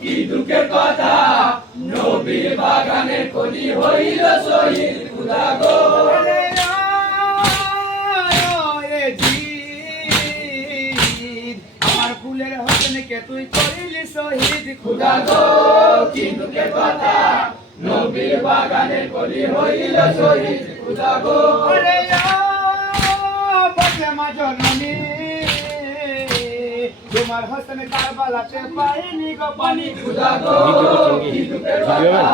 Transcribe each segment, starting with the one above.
কি দুঃখের কথা নবীর বাগানের কলি হইল শহীদ খুদা গো আমার ফুলের হোসেনকে তুই করিলি শহীদ খুদা গো কি দুঃখের কথা নবীর বাগানের কলি হইল শহীদ খুদা গো ফাতেমা জননী তোমার হোসেন কারবালাতে পাইনি গো পানি খুদা গো কি দুঃখের কথা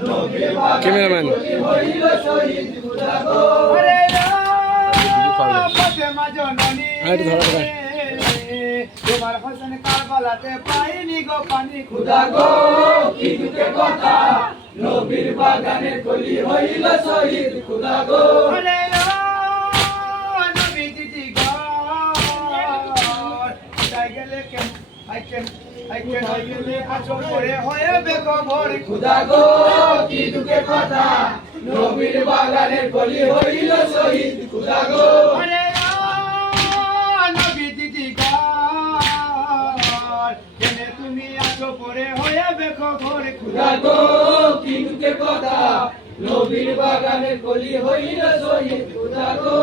নবীর বাগানের কলি হইল শহীদ খুদা গো ফাতেমা জননী তোমার হোসেন কারবালাতে পাইনি গো পানি খুদা গো কি দুঃখের কথা নবীর বাগানের কলি হইল শহীদ খুদা গো খুদা গো কি দুঃখের কথা নবীর বাগানের কলি হইল শহীদ খুদা গো তুমি আছো পরে হয়ে বেখো ঘরে খুদা গো কি দুঃখের কথা নবীর বাগানের কলি হইল শহীদ খুদা গো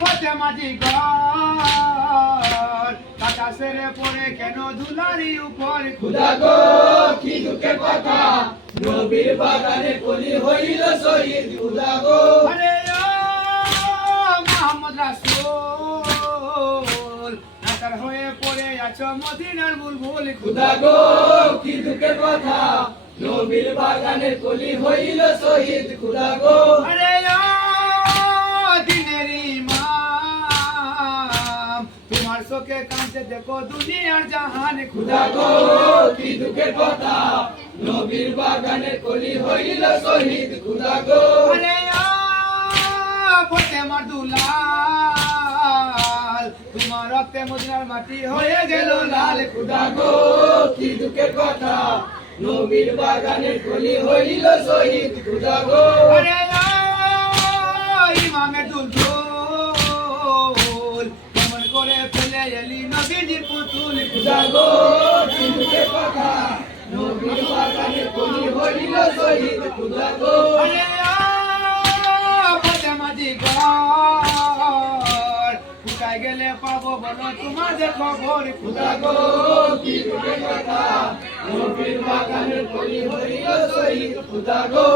ফাতেমাজি ঘর কাটা সেরে পড়ে কেন ধুলারি উপর খুদা গো কি দুঃখের কথা নবীর বাগানের কলি হইল শহীদ খুদা গো মোহাম্মদ রাসূল নাকার হয়ে পড়ে আছো মদিনার বুলবুল খুদা গো কি দুঃখের কথা নবীর বাগানের কলি হইল শহীদ খুদা গো দিনের ইমাম তোমার চোখে কাঁদছে দেখো দুনিয়ার জাহান খুদা গো কি দুঃখের কথা নবীর বাগানের কলি হইল শহীদ খুদা গো ফাতেমার দুলাল তোমার রক্তে মদিনার মাটি হয়ে গেল লাল খুদা গো কি দুঃখের কথা নবীর বাগানের কলি হইল শহীদ খুদা গো ইমামের দুলদুল কেমন করে ফেলে এলি নবীজির পুতুল খুদা গো কি দুঃখের কথা নবীর বাগানের কলি হইল শহীদ খুদা গো ফাতেমাজি ঘর কোথায় গেলে পাবো বলো তোমাদের খবর খুদা গো কি দুঃখের কথা নবীর বাগানের কলি হইল শহীদ খুদা গো